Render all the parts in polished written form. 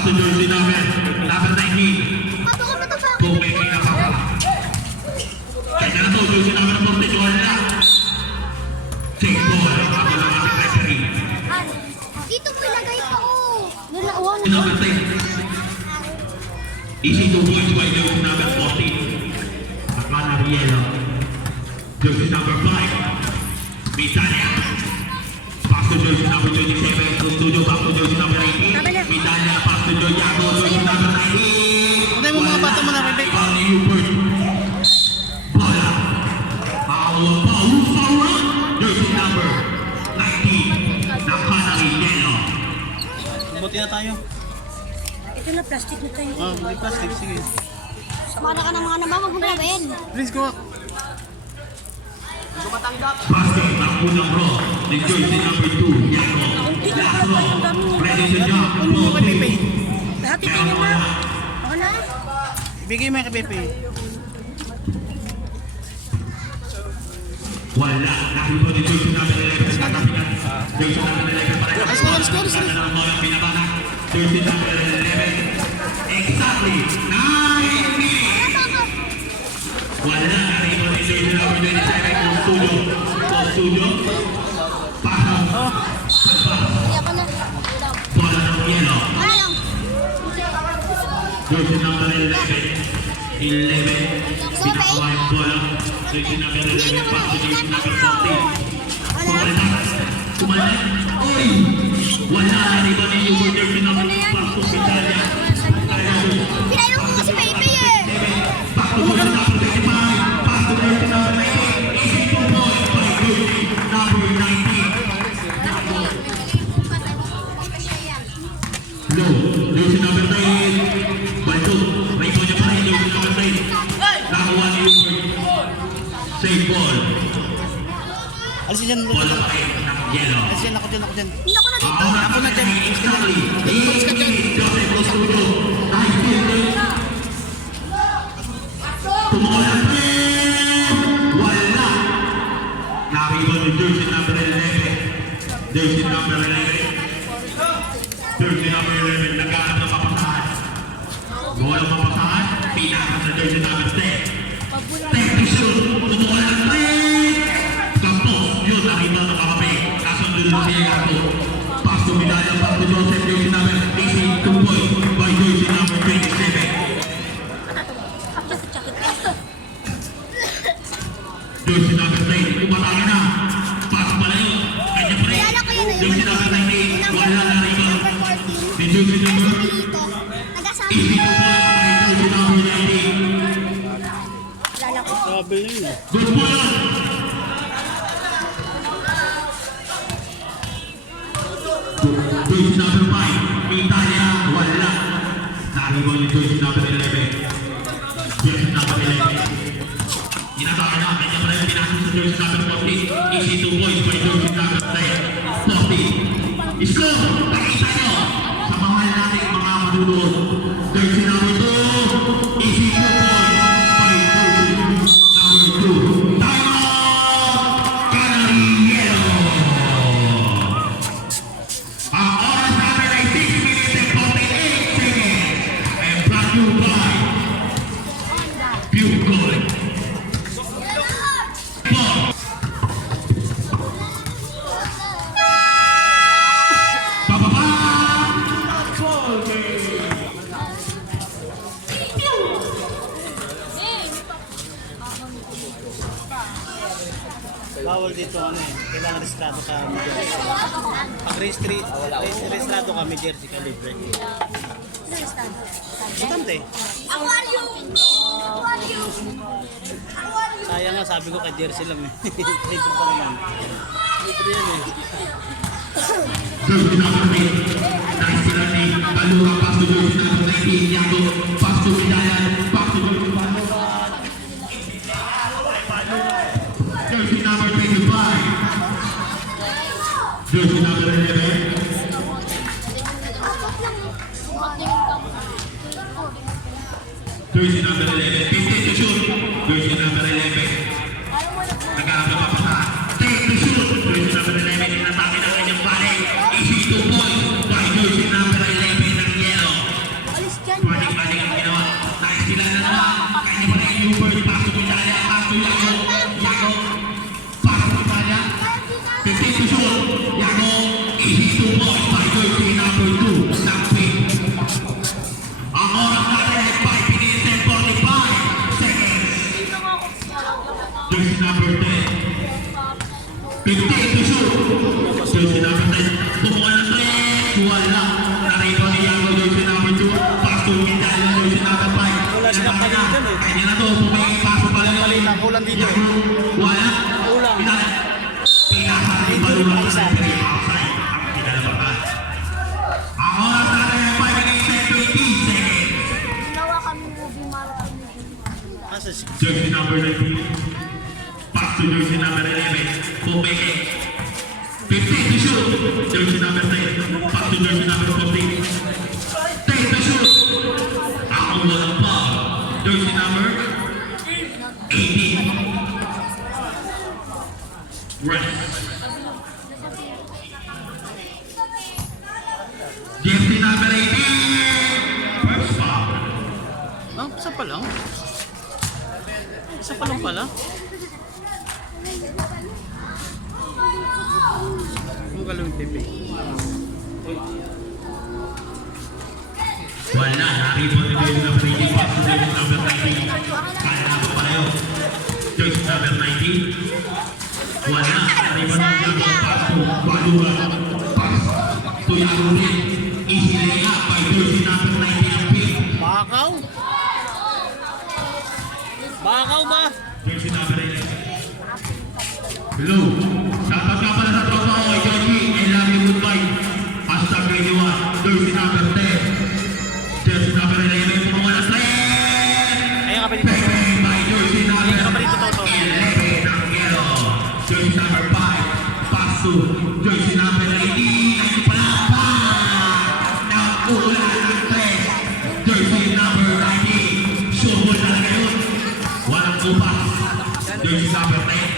Pass to jersey number 19. Kung may pinapakala. Kaya na to, jersey number 40, wala. Take ball. Ako lang ating referee. Dito mo ilagay pa oh. Number 10. Easy 2 points by jersey number 40. Akana Rielo. Jersey number 5. Mitania. Pass to jersey number 27. Studio back to jersey number 18. Mitania pass to Joyago. Jersey number 19. Ano yung mga bata mo na may bake? Paul Newport. Bola. Paul. Jersey number 19. Akana Rielo. Buti na tayo. Ito na plastic na tayo. May plastic. Sige. Sumara ka ng mga naman, huwag mong gawin. Please go. Basket ang unang row ni jersey number 2, Yako. Last row, ready to jump. Ano mo kay Pepe? Lahat itingin na. Ako na. Ibigay mo kay Pepe. Wala. Nakito ni jersey number 11. Katapinan. Jersey number 11 para Let's go. Kata ng mga pinabana. Jersey number 11. Exactly. 9 minutes. Wala. Nakito ni jersey number 27. Studio. Pasang. Hindi ako na. Bola ng Yelo. Ano lang? Jersey number 11. Pinakawa yung bola. Jersey number 11. Pass to jersey number 14. Kumalit. Uy! Wala na iba ni Hubert jersey number 2. Pass to Italia. Pinainom ko kasi Pepe eh. Pass to jersey number 25. Pass to jersey number 19. Easy 2 points by jersey number 19. Low. Jersey number 9. Balto. May ito niya pa rin. Jersey number 9. Nakakuha ni Hubert. Save ball. Alisin dyan. Bola pa rin ng Yelo. Alisin ako dyan. Hindi ako na dito. Ako na dyan. Exactly. Joseph Rosudo. Nice field. Tumukoy ang wala. Nakikita ni jersey number 11. Jersey number 11. Jersey number 11. Nagkahanap ng mapasahan. Walang mapasahan. Pinakas na jersey number 10. Take the shoot. Tumukoy ang Campos. Yun, nakita ng kakape. Kasunod na siya yato. Pass to Vidal. Pass to Joseph. Jersey number 18. 2 points by jersey number 27. Jersey number 9, umatake na. Pass pa na yun. Kanya pa rin. Jersey number 19, wala na rin ba? Si jersey number 18, jersey number 19. Sabi niyo. Good po yan. Jersey number 5, Italia, wala. Nakalimutan ni jersey number 11. Jersey number 11. Ginagawa na, kanya pa rin pinasok sa jersey number 40. Easy 2 points by jersey number 10. 40. Score! Pakita nyo sa mahal nating mga manunood. Jersey number 2. Easy 2 points by jersey number 2. Time out! Canariero! Ang oras natin ay 6 minutes and 48 seconds. And brought to you by Pure Gold. Bawal dito kailangan registrado ka may jersey. Pag registrado ka may jersey ka libre. Bastante. Sayang nga sabi ko kay jersey lang eh. Libre pa naman. Libre yan eh. Jersey number 8. Nice sila ni Balura. Pass to jersey number 19. Yato. Pass to Vidayan. Pass to jersey number 19. Jersey number 25. Jersey number 11. Jersey number 11. 15 to shoot. Jersey number 11. Nagkakaroon pa pa. Take the shoot. Jersey number 11. Inatake ng kanyang balik. Easy 2 points by jersey number 11 ng Yelo. Easy 2 points by jersey number 2 ng pink. Ang oras natin ay 5 minutes and 45 seconds. Jersey number 10. 15 to shoot. Jersey number 10. Kumuha ng 3. Wala. Narito ni Yago jersey number 2. Pass to Vidal jersey number 5. Wala silang palitan eh. Kanya na to. Pumingi paso pala ng Palitan, kulang dito eh. Wala. Kulang. Vidal. Pinasa ng balungan sa 3. Outside. Ang kinalabakan. Ang oras natin ay 5 minutes and 20 seconds. Ginawa kami movie marathon. Asa si... Jersey number 19. Pass to jersey number 11. Pumingi. 15 to shoot. Jersey number 10. Pass to jersey number 14. 10 to shoot. Ako walang foul. Jersey number 18. Rest. Jersey number 18. First foul. Ah, isa pa lang? Isa pa lang pala? Ang galawin pipi. Wala. Nakipon ni jersey number 18. Pass to jersey number 19. Kaya na ba pareho? Jersey number 19. Wala. Nakipon ni Yago. Pass to Balura. Pass to Yago rin. Easy layup by jersey number 19 ng pink. Bakaw? Bakaw ba? Jersey number 11. Hello. Shoutout ka pala sa tropa ko kay Georgie. I love you, goodbye. Hashtag 21. Jersey number 10. Jersey number 11. Pumuha na 3. Ayun ka pa dito. Bang by jersey number Ayun ka pa dito, Toto. 11 ng yellow. Jersey number 5. Pass to jersey number 18. Ay pala pa. Nakuha ng 3. Jersey number 19. Sumol talaga yun. Walang upas. Jersey number 10.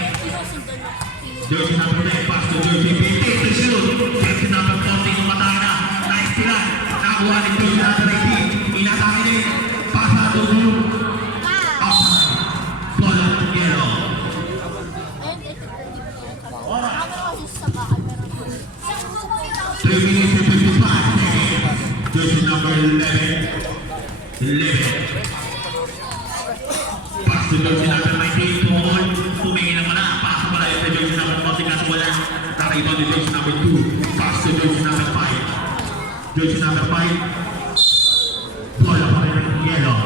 Jersey number 10, pass to jersey 15 to shoot. Jersey number 14, umatahan na. Nice sila. Nakuha ni jersey number 18. Inatake din. Pasa to blue. Outside. Ball of yellow. Kasi sa bakal meron po. 3 minutes and 55 seconds. Jersey number 11. 11. Pass to jersey number 19. Tumol. Pumingi naman na. Pass pala yung jersey number 14 kasi wala. Nakaiba ni jersey number 2. Pass to jersey number 5. Jersey number 5. Bola pa rin ng yellow.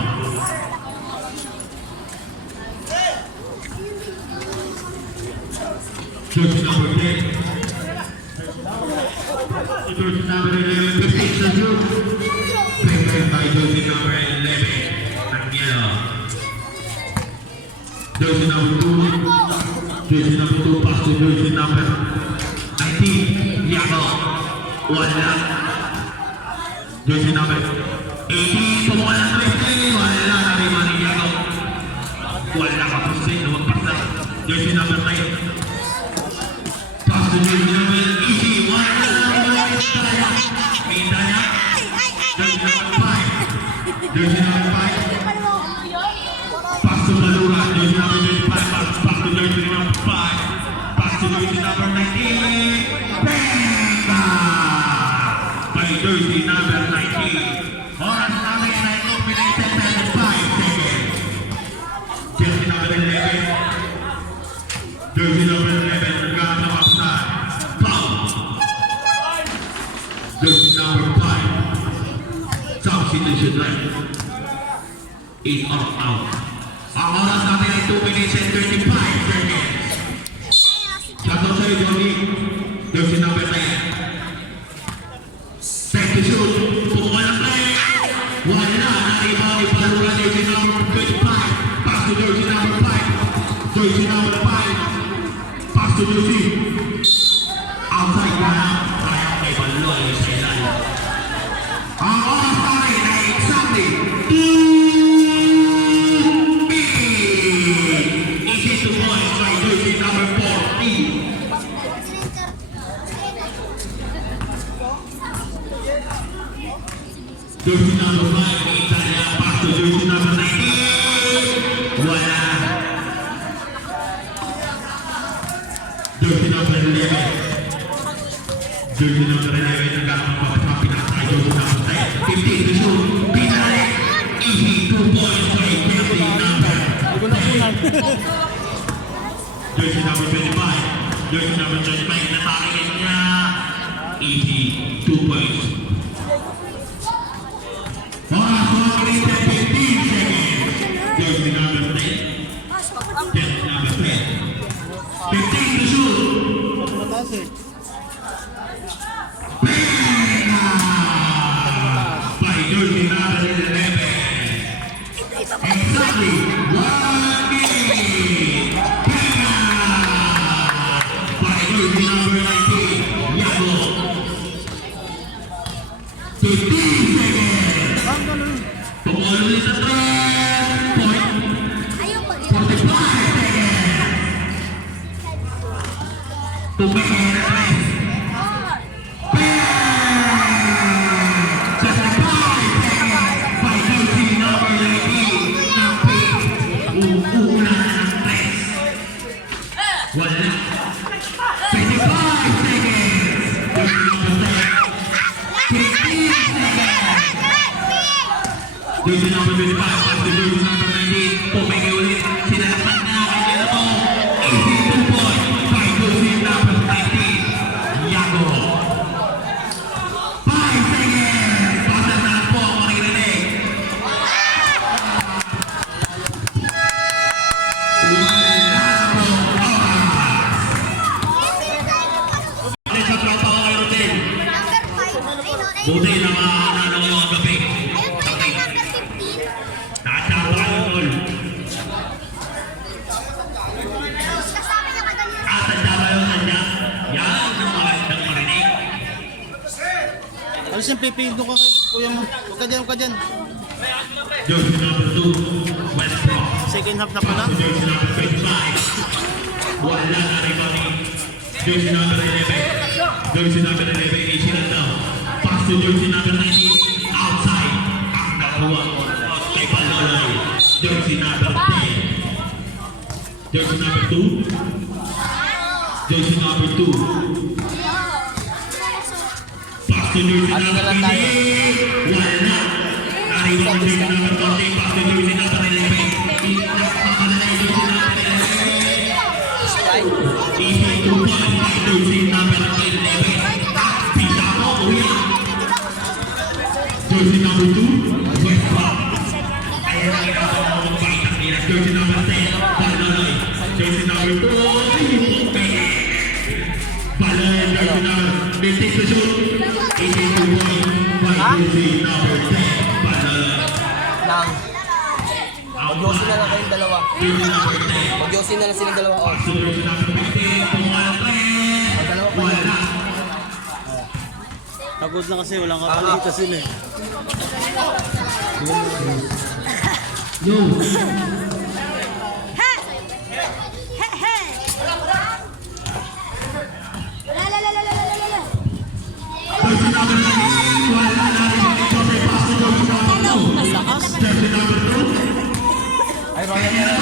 Jersey number 10. Jersey number 11. 15 to shoot. Played by jersey number 11 ng yellow. Jersey number 2. Jersey number 2. Pass to jersey number 19. Yago. Wala. Jersey number 18. Kumuha ng 3. Wala. Nariba ni Yago. Wala ka po siya. Lumagpas na. Jersey number 9. Pass to jersey number 18. Wala. Mintanya. Jersey number 5. Jersey number 5. Pass to Balura, jersey number 25, pass to jersey number 5, pass to jersey number 19, Benga! By jersey number 19. Oras namin ay 2 minutes and 75 seconds. Jersey number 11. Jersey number 11, nagkaroon ng upside. Foul! Jersey number 5. Substitution right. 8 or out. Ang oras natin ay 2 minutes and 35 seconds. Shoutout sa'yo, Johnny. Jersey number 10. Take the shoot. Pumuha ng play. Wala. Naribaw. Ipalura jersey number 25. Pass to jersey number 5. Jersey number 5. Pass to jersey. Outside na. Kaya kay Baloy sa ilalim. Ang oras natin ay exactly 2 Easy to points by jersey number 14. Jersey number 5, Italia, pass to jersey number 19. Wala. Jersey number 11. jersey number 11, nagkakaroon pa sa pinakasay, jersey number 10. 15 to shoot. Pinalik. Easy 2 points kay jersey number. Jersey number 25. Jersey number 25, natake niya. Easy 2 points. Oras 15 seconds. Jersey number 10. Jersey number 10. 15 to shoot. Mataas eh. By jersey number 11. Exactly 1 game. By jersey number 19. Yago. 15 seconds. Tumuloy sa 3 point. Ayaw pag 45 seconds. Tumingin na 3. Wala. 25 seconds. Jersey number 25, pass to jersey number 19. Pumigay ulit. Sinalapan na. Kaya na to. Easy 2 point. By jersey number 19. Yago. 5 seconds. Pasal na po. Maririnig. Sa tropa ko kayo din. number 5. Ayun, Buti na maaalala ko yung gabi. ayun pa yung number 15. Nakatapa kayo all. Kasama niya kanina. Sadya ba yung sadya? Yan ang magandang marinig. Ano siyempre, pipildo ka kay kuya mo. Huwag ka dyan, huwag ka dyan. Jersey number 2, Westbrook. Second half na pala. Jersey number 25. Wala na rin kami. Jersey number 11. Jersey number 11, easy na daw. Pass to jersey number 19. Outside. Ang nakakuha kay Paloloy. Jersey number 10. Jersey number 2. Jersey number 2. Pass to jersey number 20. Wala. Nariwan ang jersey number 20. Pass to jersey number 11. Napakalalay jersey number 11. Easy 2 points by jersey number 11. Pisa mo, uya. Jersey number 2, Westbrook. Ayan ang ginagawa mo ng balitang nila. Jersey number 10, Paloloy. Jersey number 2, Paloloy. Jersey number 15 to shoot. Easy 2 points by jersey number 10, Paloloy. Lang. Magyosin na lang kayong dalawa. Jersey number 10. Magyosin na lang silang dalawa. Oh. So, jersey number 15, pumungan pa rin. Wala. Pagod na kasi, walang kakalita sila eh. No. Jersey number 19, wala na rin ang ito sa pass to jersey number 2. Jersey number 2. Ay, Ryan na lang.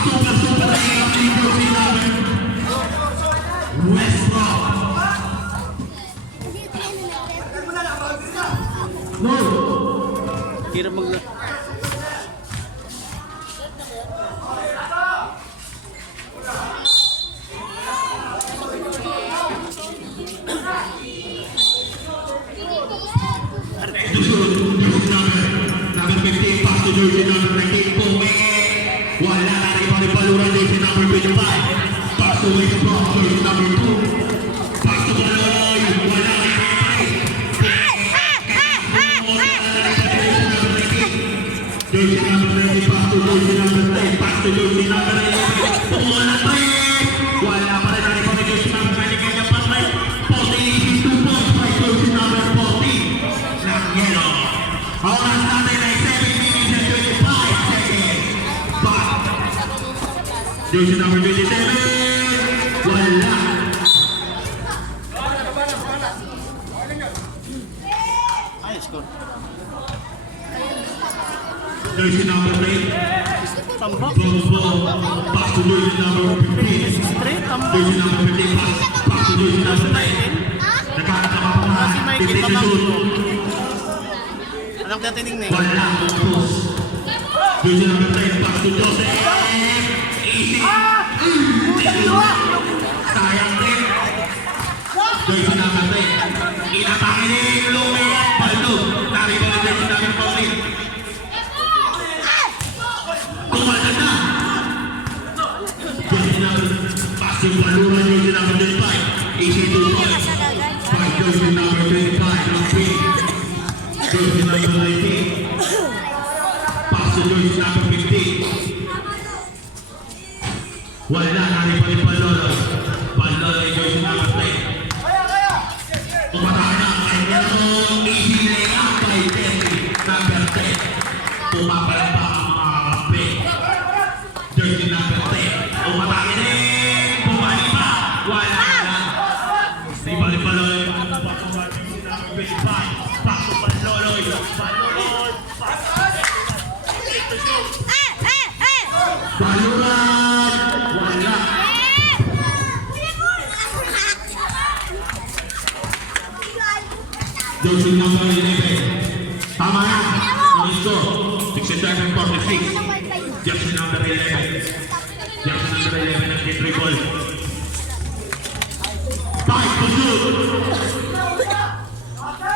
Super na jersey number Westbrook. No. Hirap mag... Number 15, pass to jersey number 19. Wala na rin palipaluran jersey number 25. Pass to Westbrook, jersey number 2. Pass to Paloloy. Wala rin jersey number 19. Pass to jersey number 10. Pass to jersey number 11. Wala pa rin. Wala pa rin ang ipang jersey number 20. Kanya pass rin. 40, 2 points by jersey number 40. Ng yellow. Oras natin ay 7 minutes and 25 seconds. Back. Jersey number 27. Wala. Ay, score. Jersey number 8. Tambak. Pass to jersey number 15. Straight. Jersey number 15, pass to jersey number 9. Nagkakasama pa mga Si Michael, 15 to babang. shoot. Anak natin yung name. Wala, tapos. Jersey number 10, pass to Joseph. Easy. Sayang din. Jersey number 10. Inatake ni Lumi. Paldo. Narito ni jersey number 14. Tumalad na. Jersey number, pass to Balura, jersey number 25. Easy to point. By jersey number 25, Lumi. Jersey number 19. Pass to jersey number 15. Wala, narito ni Palolo. Palolo, jersey number 10. Umatake na kay Nelson. Easy layup by jersey number 10. Pumapalapa ang mga kakampi. Jersey number 10. Umatake din. Bumalik pa. Wala na. Di balik pa Loloy. Jersey number 25. Back to Paloloy. Paloloy. Baluran. Wala. Jersey number 11. Tama na. Ang score. 67-46. Jersey number 11. Jersey number 11 ang triple. Five to shoot.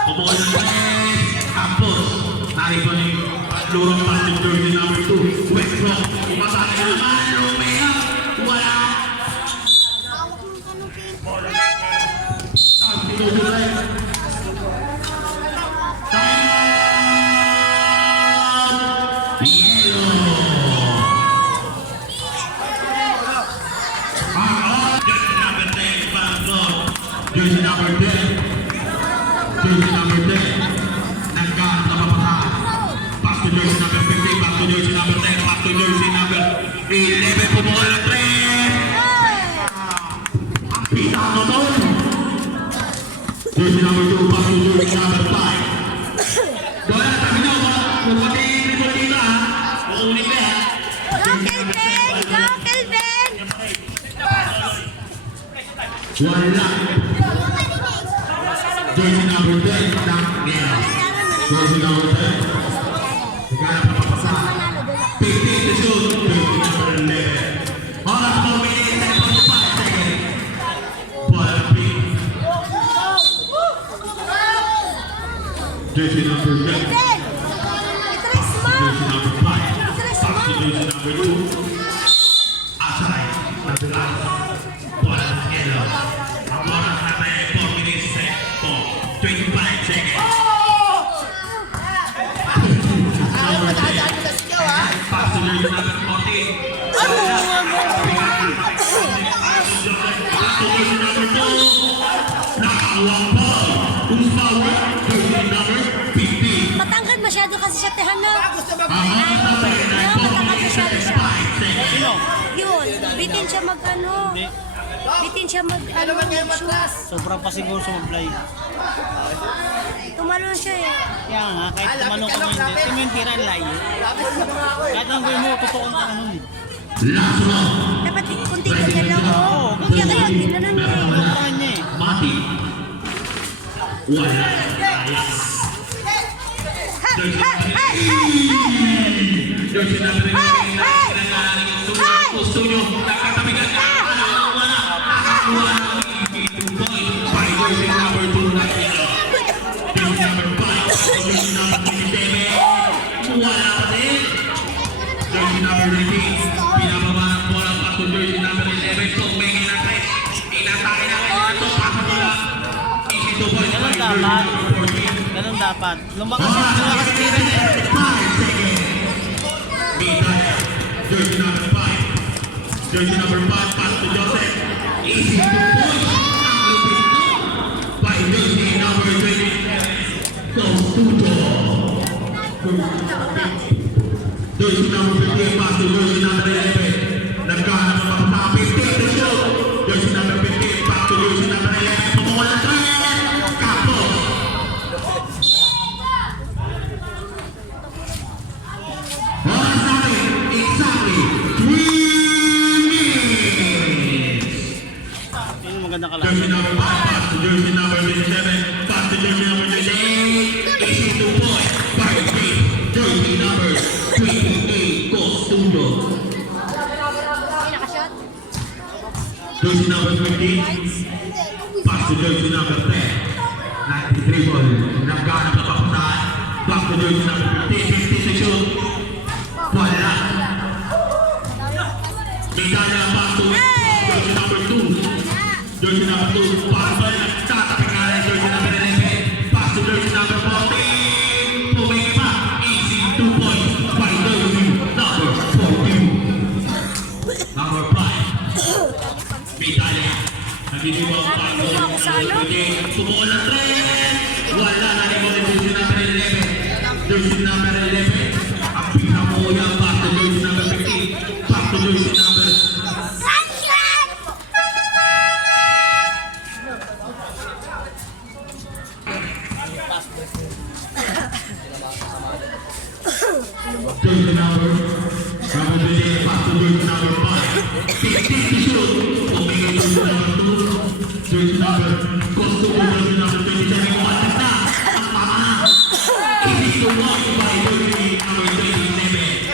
Kumuha ng tres. Tapos, narito ni lurong pass to jersey number 2. Westbrook. Umatake naman. Lumea. Wala. Sabi ko sila. Jersey number 10. Jersey number 10. Nagkakasama pa sa pass to jersey number 15. Pass to jersey number 10. Pass to jersey number 11. Pumuha ng 3. Ang pita mo doon. Jersey number 2. Pass to jersey number 5. Doon, sabi nyo, kung pati resulti na, uulit na. Go, Kelvin! Go, Kelvin! Wala. Jersey number 10, Dang Nero. Jersey number 10. Nagkaya pa papasa. 15 to shoot. Jersey number 11. Oras 4 minutes and 45 seconds. Ball at pick. Jersey number 10. Itras mo! Jersey number 5. Pass to jersey number 2. Outside. Nadulas. Ball at Nero. Ang oras natin 4 minutes and 25 seconds. Pass to jersey number 14. Pass to jersey number 2. Nakawang ball. Who's foul? Jersey number 15. Matangkad masyado kasi siya tehano. Ang oras natin ay 4 minutes and 5 seconds. Sino? Yun, bitin siya mag-ano. Hindi. Bitin siya mag-ano. Sobrang pa siguro sumablay. Tumalon siya eh. Kaya nga, kahit tumanong ka man hindi, timintiran layo. Kahit ang gawin mo, totoo ang tanong. Last round. Dapat kunti ka niya lang. Oo, kung kaya kaya, tinanan niya eh. Tutukan niya eh. Mati. Wala. Ayos. Jersey number 11. Gusto nyo. Nakatabigan ka. Wala. Nakakuha ng 2 points. By jersey number 2 na Nero. Jersey number 5. Jersey number 27. Wala pa din. Jersey number 19. Pinababa ng bola pa to jersey number 11. Tumingin na 3. Inatake na kayo ito. Pakatula. Easy to point. By Ganun jersey dapat. number 14. Ganun dapat. Lumakas tira niya eh. 5 seconds. Midaya. Jersey number 5. Jersey number 5. Pass to Joseph. Easy to point. Ang lupit mo. By jersey number 27. Goes Tuto. Jersey number 15. Pass to jersey number 11. Nagkahanap ng mga 15 to shoot. Jersey number 15. Pass to jersey number 11. Pumuha ng 3. Kapos. Oras natin, exactly 3 minutes. Jersey number 5, pass to jersey number 27, pass to jersey number 28. Easy 2 points. Fire game. Jersey number 28, Costundo. May nakashot? Jersey number 20, pass to jersey number 10. 93 ball. Nagkahanap na papuntahan. Back to jersey number 15, 50 to shoot. Wala. Bigyan na lang back to jersey number 2. Jersey number 2, pass ba na? Tatapin nga na jersey number 11. Pass to jersey number 14. Pumili pa. Easy 2 points. By jersey number 14. Number 5. Medalya. Nagdidiwang pa. Sumuko ng 3. Wala na rin mo rin jersey number 11. Jersey number 11. Ang pinakamuya. Pass to jersey number 15. Pass to jersey number jersey number 28, pass to jersey number 5. 15 to shoot. Pumigay jersey number 2. Jersey number Costumo, jersey number 27. Kumatas na. Ang pama. Easy to watch by jersey number 27.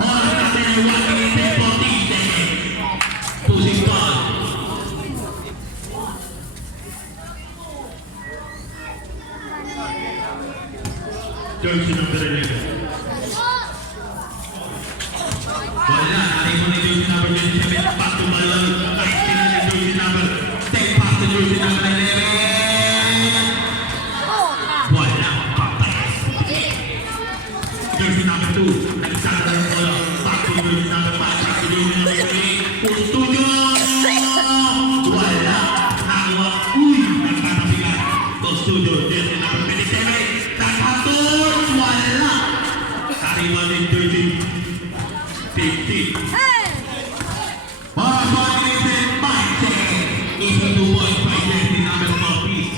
Oras natin ay 1 minute and 14 seconds. Pushing ball. Jersey number 11. Wala, narin mo ni jersey number 27, pass to ball, kahit sila ni jersey number 10, pass to jersey number 11. Wala, patay. Jersey number 2, nagsara ng bola, pass to jersey number 5, pass to jersey number 3, Custodio! Wala, nakuha, nagtatabigan, Custodio, jersey number 27, nakatur, wala. Kariwan ni jersey 50. One minute and 5 seconds. Easy 2 points by jersey number 40.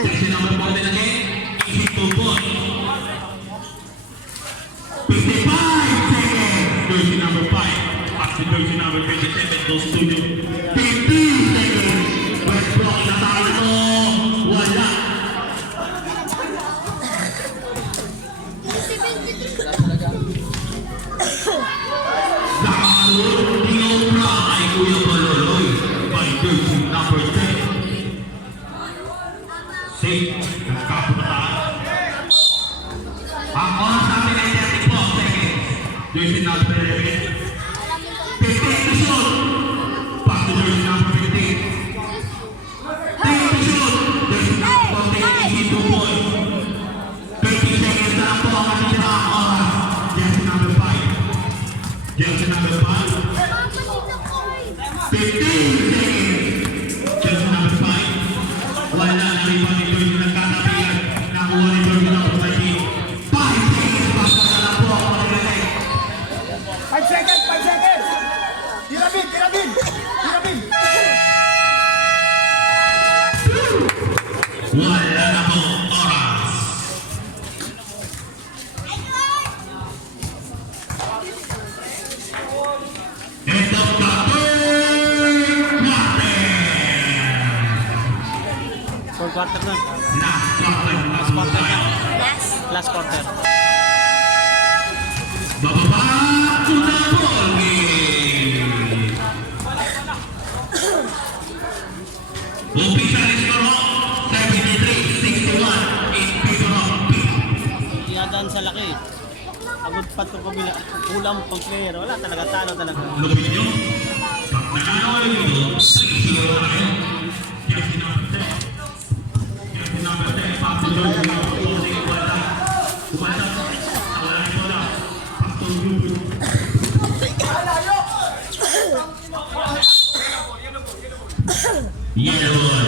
Jersey number 40 again. Easy 2 points. 55 seconds. Jersey number 5. Pass to jersey number 27. Goes to the 15 seconds. Westbrook na tayo ito. Wala. Tinobra ay Kuya Baloloy by jersey number 10. Safe, nagkapuntaan. Ang oras natin ay 34 seconds. Jersey number 11. 15 to shoot. Pass to jersey number 15. 10 to shoot. Jersey number 14, easy 2 points. 30 seconds na lang po ang kanilang oras. Jersey number 5. Jersey number 5. 15 seconds. Jersey number 5. Wala na rin pa nito yung nagkatapigan. Nakuha ni jersey number 13. 5 seconds. Basta na lang po ako nilagay. 5 seconds, 5 seconds! Tirabin, tirabin! Tirabin! Wala na po oras. End of the third quarter. Fourth quarter na. Last quarter na Last quarter. Bababa to the ball game. Official score 73-61 in favor of Pink. Iyadaan sa laki. Pagod pa itong kabila. Kulang pang player. Wala talaga. Talo talaga. Lupit nyo. Pag nanalo kayo dito, 3-0 na kayo. Jersey number 10. Jersey number 10. Pass to jersey number 14. Kumanta. Kumanta. Nawala yung bola. Pass to Ruben. Yellow ball.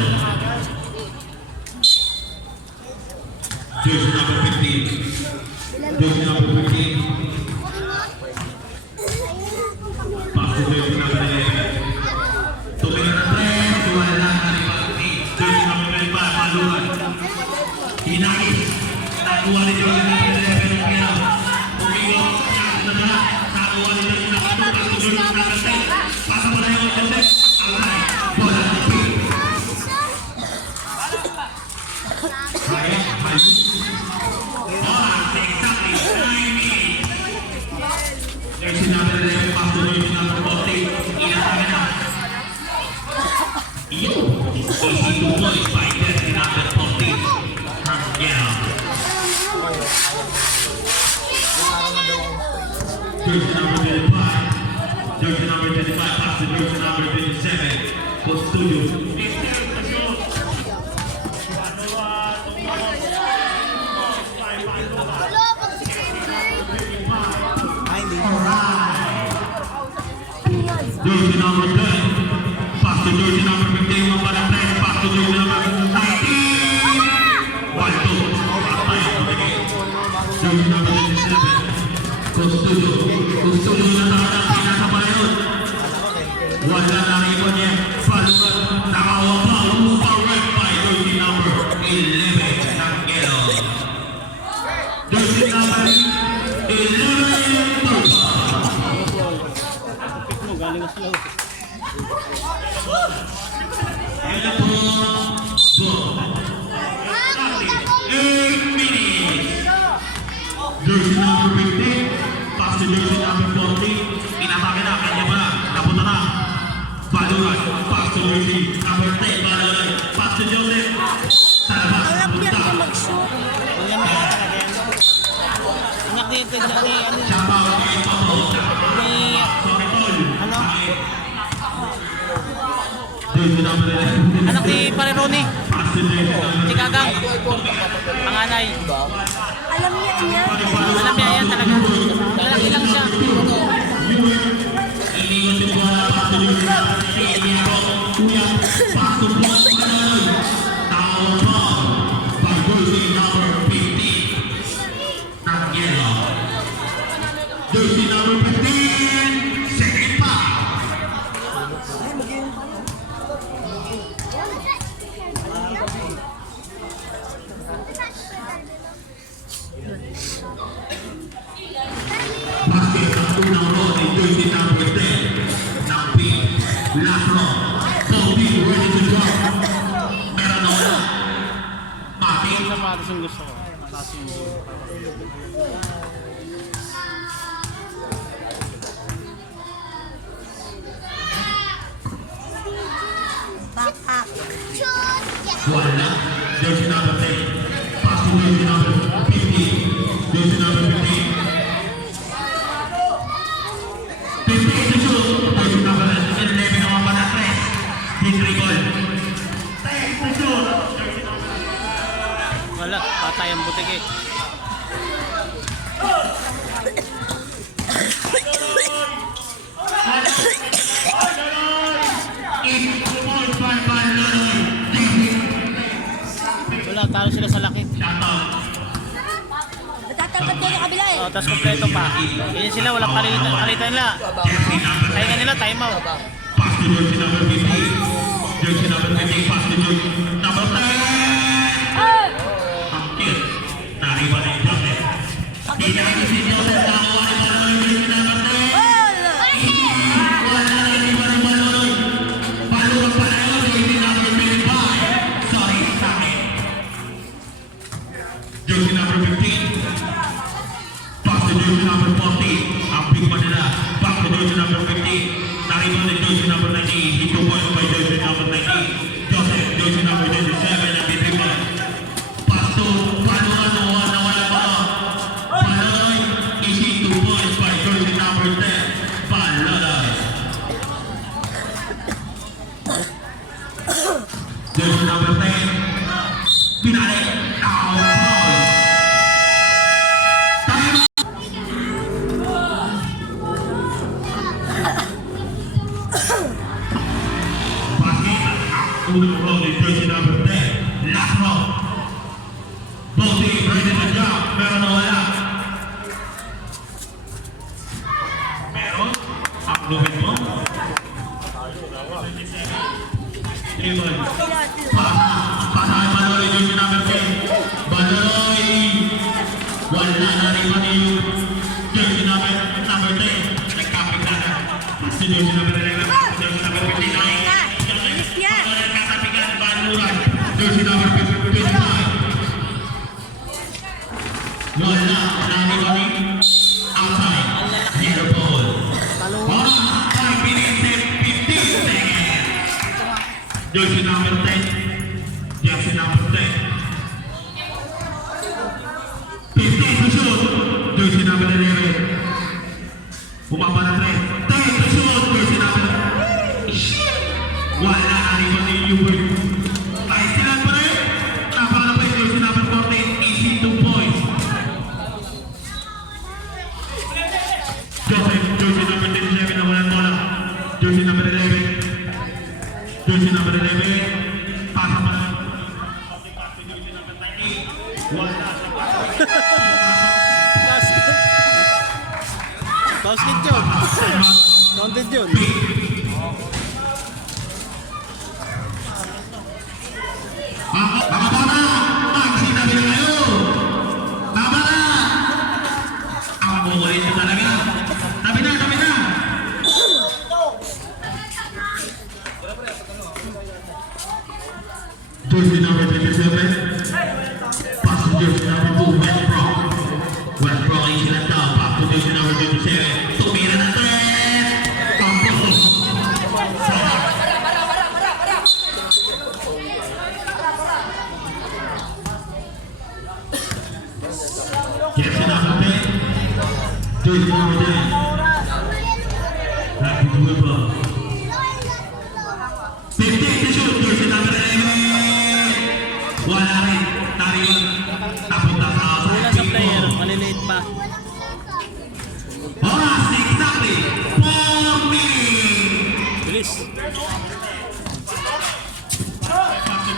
Jersey number 15. Jersey number 15. Pass to jersey number 11. Tumingin na 3. Wala na rin pati. Jersey number 25. Maluhan. Hinagis. Nakuha ni jersey number 11. Tumingin. Chance na na. Nakuha ni jersey number 2. Pass to jersey number 10. Pasa mo na yung Joseph. Alright. Easy 2 points by jersey number 14. Rangel. Jersey number 25. Jersey number 25 pass to jersey number 27. Custodio. Wala, pag Jersey number 10. Pass to jersey number 15. Para 3. Pass to jersey number 19. 1-2. Jersey number 27. Custodio. Custodio na tahanan. Pinatabayon. Wala na rin niya. Palugan. Nakawa pa. Correct by jersey number 11. Rangel. Jersey number 11. Mo galing sa slow. And the ball. 8 minutes. Jersey number 15. Pass to jersey number 14. Inatake na. Kanya ba? Napunta na. Baluran. Pass to jersey number 10. Baluran. Pass to Joseph. Sa labas. Napunta. Alam mo talaga yan. Anak dito ni ano Siya pa ang mga ito. ni Sorry, Paul. ano? Jersey number 11. Anak ni Pareroni, Pass to jersey number si Gagang. Panganay. Alam niya niya. Alam niya yan talaga. Lalaki lang siya. Iniwan din po na pass to jersey number 10. Kuya. Pass to Paul. Tawag po. By jersey number 15. Rangel. Jersey number 15. Second pa. Basket ang unang row ni jersey number 10. Ng pink. Last row. Bobby ready to drop. Meron na wala. Mati. Yung sapatos yung gusto ko. Mataas yung Baka. Shoot! Yes! Wala. Jersey number 10. Pass to jersey number 15. Jersey number 15. 15 to shoot. Jersey number 11 naman pa na 3. Hit goal. 10 to shoot. wala. Patay ang butik eh. Wala, talo sila sa laki. Natatanggap ko yung kabila eh. Oh, tapos kompleto pa. Ganyan sila, walang palitan. Palitan nila. Kaya nila, time out. Pass to jersey number 15. Jersey number 15. Pass to jersey number 10. Ang cute. Nariwan ni Joseph. Tingnan natin si Joseph. Nakawa ni Baloy. Jersey number 10. Wala na nariwan ni Baloy. Baloy pa na yun. Jersey number 25. Sorry, sa akin. Jersey number 15. Pass to jersey number 14. Ang big man nila. Back to jersey number 15. Nariwan ni jersey number 19. Hit 2 points by jersey number 19. Joseph, jersey number 27. Ang big man. Pass to Paluan. Nawala pa. Baloy. Easy 2 points by jersey number 10. Baloy. Jersey number 10. Pinalik. Foul. Time. Unang row ni jersey number 10. Last row. Both teams ready to jump. Meron na wala. Meron. Ang lupit mo. Dribble. Pasa. Pasa kay Baloy. Jersey number 10. Baloy. Wala na rin pa ni jersey number 10. Nagkapit na na. Pass to jersey number 11. Jersey number 59. Jersey number 55. Wala. Nariwani. Outside. Zero ball. 5 minutes and 15 seconds. Jersey number 10. Jersey number 10. 15 to shoot. Jersey number 11. Bumaba na 3. 10 to shoot. Jersey number 11. Wala na rin yung Hubert. Ay, sila pa rin. Napakala pa yung jersey number 14. Easy 2 points. Joseph, jersey number 37 na walang bola. Jersey number 11. Jersey number 11. Pasa pa lang. Jersey number 19. Wala. Basket yun. Counted yun. Mga bata, magsinabi na kayo. Mga bata. Ang bukulit nyo talaga. Tabi na, tabi na. Jersey number 27. Pass to jersey number 2, Westbrook. Westbrook ay sinata. Pass to jersey number 27. Tumira na 3. Kampo. Jersey number 10. Jersey number 10. Happy to whip up. 15 to shoot. Jersey number 11. Wala rin. Tari yun. Napunta sa Wala sa player. Maliliit pa. Oras exactly 4 minutes. Bilis.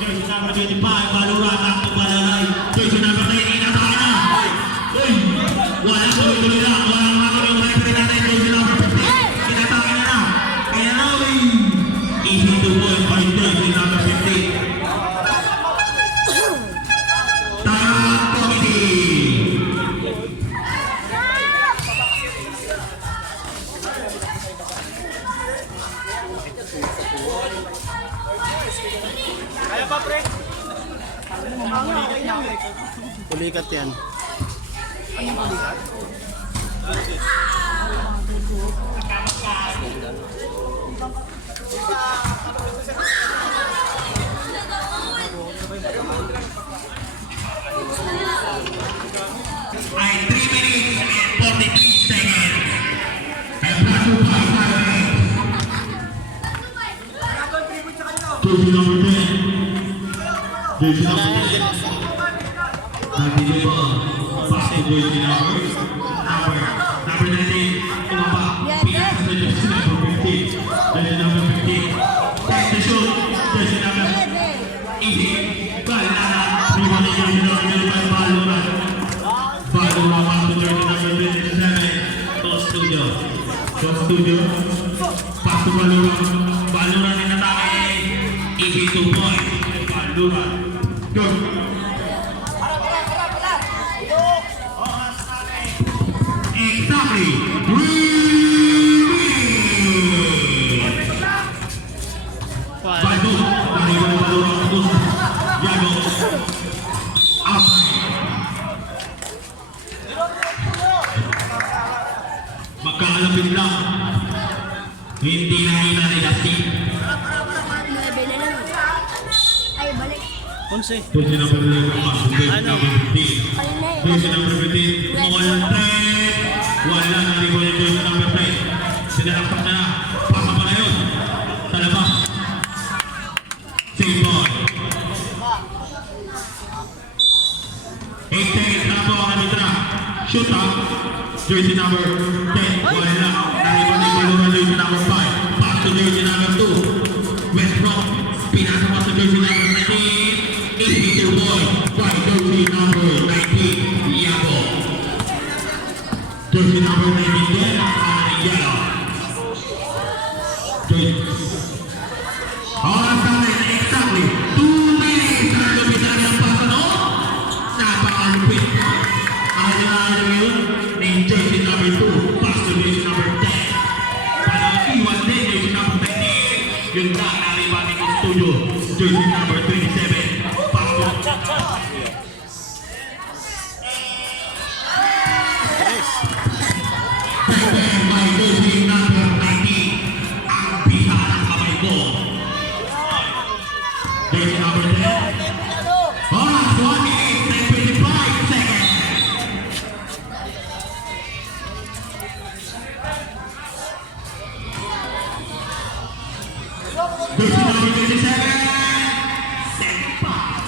Jersey number 25. Balura. Takbo balalay. Jersey number 19. Nataka na. Uy. Wala tuloy-tuloy lang. Walang makakot yung referee natin. Jersey number 15. Kinatake na na. Kaya na uy. Easy 2 points by jersey number 15. Time committee. Pulikat yan. Ay 3 minutes and 43 seconds. And plus 2 5 seconds. Jersey number 10. Jersey number 10. Nagdidibang. Pass to jersey number 19. Tumaba. Pinasa sa jersey number 15. Jersey number 15. Take the shoot. Jersey number 11. Easy. Balala. Rebound ni jersey number 25. Balura. Balura. Pass to jersey number 27. Go studio. Go studio. Pass to Balura. Balura ni natake. Easy 2 points. Balura. Go. Exactly 3 minutes. Bago, nariwan ang Balura. Yago. Outside. Magkakalapit lang. Hindi na inanilastik. Ay, balik. 11. Jersey number 11, pass to jersey Ano? number 15. Kanina eh. Jersey number 15, mawala ng 10. Wala na rin yung jersey number 10. Sinalakpak na na. Pasa pa na yun. Sa labas. Save ball. 8 seconds na po ang nabitra. Shoot up. Jersey number 10. Wala na. Nariwan ni Balura jersey number 5. Pass to jersey number 2. Westbrook. Pinasa pa sa jersey number 19. 82 points by jersey number 19. Yago. Jersey number 19 din. Yellow. Oras namin exactly 2 minutes. Nalupitan ng pasa no? Napakalupit. Ayaw yun ni jersey number 2. Pass to jersey number 10. Para iwan din jersey number 19. Yun na nariwan ni Studio. Jersey number 27. Pass to Taken by jersey number 19. Ang bisa ng kamay ko. Jersey number 10. Oras, 1 minute, 25 seconds. Jersey number 27. Second pass.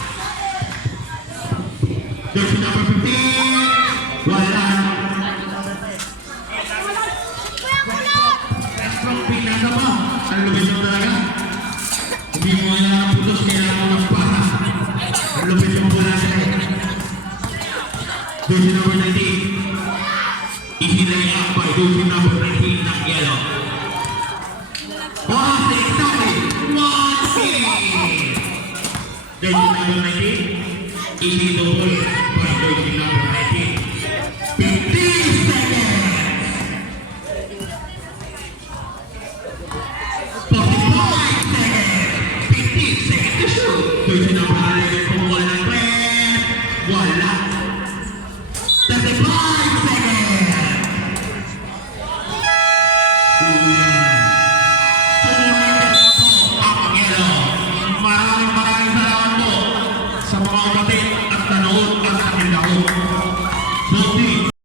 Jersey number 15. Wala. Extra pinasa mo. Ano lupit mo talaga? Hindi mo kailangan ng putos, kailangan mo ng pasa. Ano lupit mo po natin eh. Jersey number 19. Easy layup by jersey number 19 ng yellow. Oras exactly 1 minute. Jersey number 19. Easy to ball by jersey number 19. 15 seconds. 45 seconds. 15 seconds to shoot. Jersey number 11 kumukuha ng 3. Wala. 35 seconds.